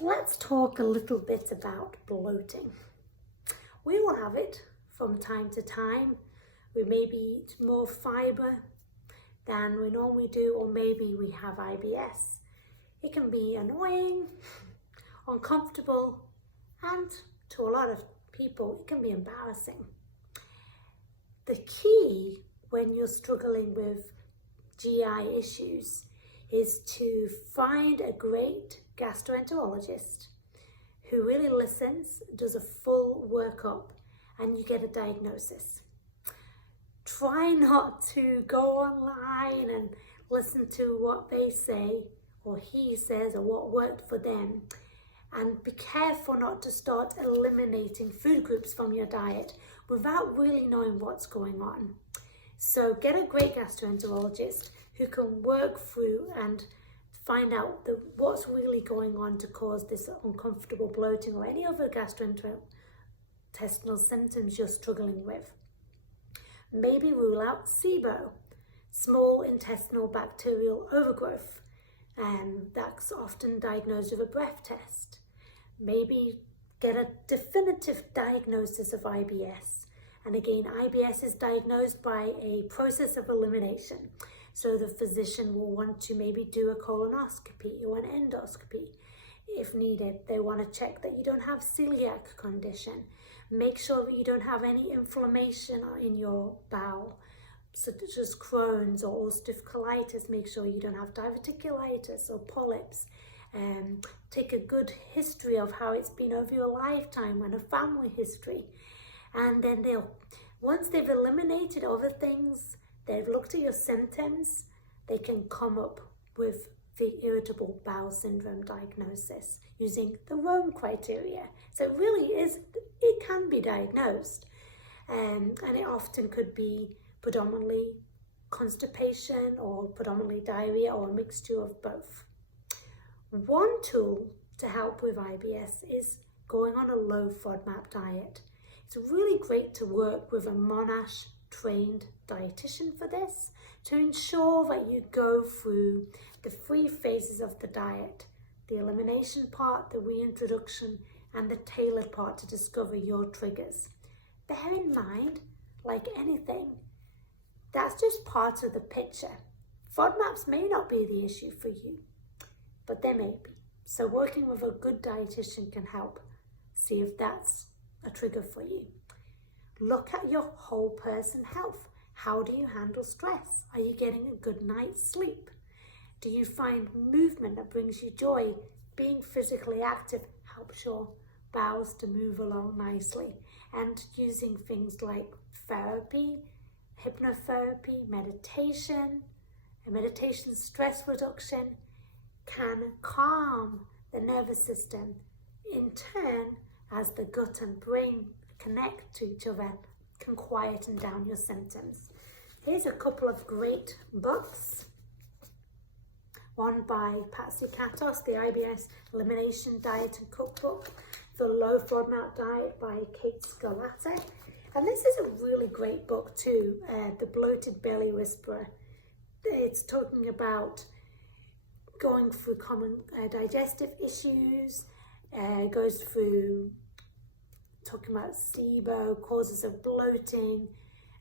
Let's talk a little bit about bloating. We will have it from time to time. We maybe eat more fibre than we normally do, or maybe we have IBS. It can be annoying, uncomfortable, and to a lot of people, it can be embarrassing. The key when you're struggling with GI issues is to find a great gastroenterologist who really listens, does a full workup, and you get a diagnosis. Try not to go online and listen to what they say or he says or what worked for them. And be careful not to start eliminating food groups from your diet without really knowing what's going on. So get a great gastroenterologist who can work through and find out what's really going on to cause this uncomfortable bloating or any other gastrointestinal symptoms you're struggling with. Maybe rule out SIBO, small intestinal bacterial overgrowth, and that's often diagnosed with a breath test. Maybe get a definitive diagnosis of IBS. And again, IBS is diagnosed by a process of elimination. So the physician will want to maybe do a colonoscopy or an endoscopy. If needed, they want to check that you don't have celiac condition. Make sure that you don't have any inflammation in your bowel, such as Crohn's or ulcerative colitis. Make sure you don't have diverticulitis or polyps. Take a good history of how it's been over your lifetime and a family history. And then once they've eliminated other things, they've looked at your symptoms, they can come up with the irritable bowel syndrome diagnosis using the Rome criteria. So it really is, it can be diagnosed. And it often could be predominantly constipation or predominantly diarrhea or a mixture of both. One tool to help with IBS is going on a low FODMAP diet. It's really great to work with a Monash trained dietitian for this to ensure that you go through the 3 phases of the diet: the elimination part, the reintroduction, and the tailored part to discover your triggers. Bear in mind, like anything, that's just part of the picture. FODMAPs may not be the issue for you, but they may be. So working with a good dietitian can help see if that's a trigger for you. Look at your whole person health. How do you handle stress? Are you getting a good night's sleep? Do you find movement that brings you joy? Being physically active helps your bowels to move along nicely. And using things like therapy, hypnotherapy, meditation, and meditation stress reduction can calm the nervous system. In turn, as the gut and brain connect to each other, can quieten down your symptoms. Here's a couple of great books. One by Patsy Katos, the IBS Elimination Diet and Cookbook. The Low FODMAP Diet by Kate Scarlatti. And this is a really great book too, The Bloated Belly Whisperer. It's talking about going through common digestive issues, goes through talking about SIBO, causes of bloating,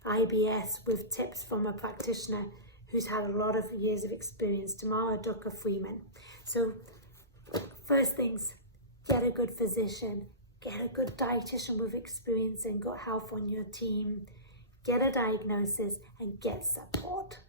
IBS, with tips from a practitioner who's had a lot of years of experience, Tamara Ducker Freeman. So first things, get a good physician, get a good dietitian with experience in gut health on your team, get a diagnosis, and get support.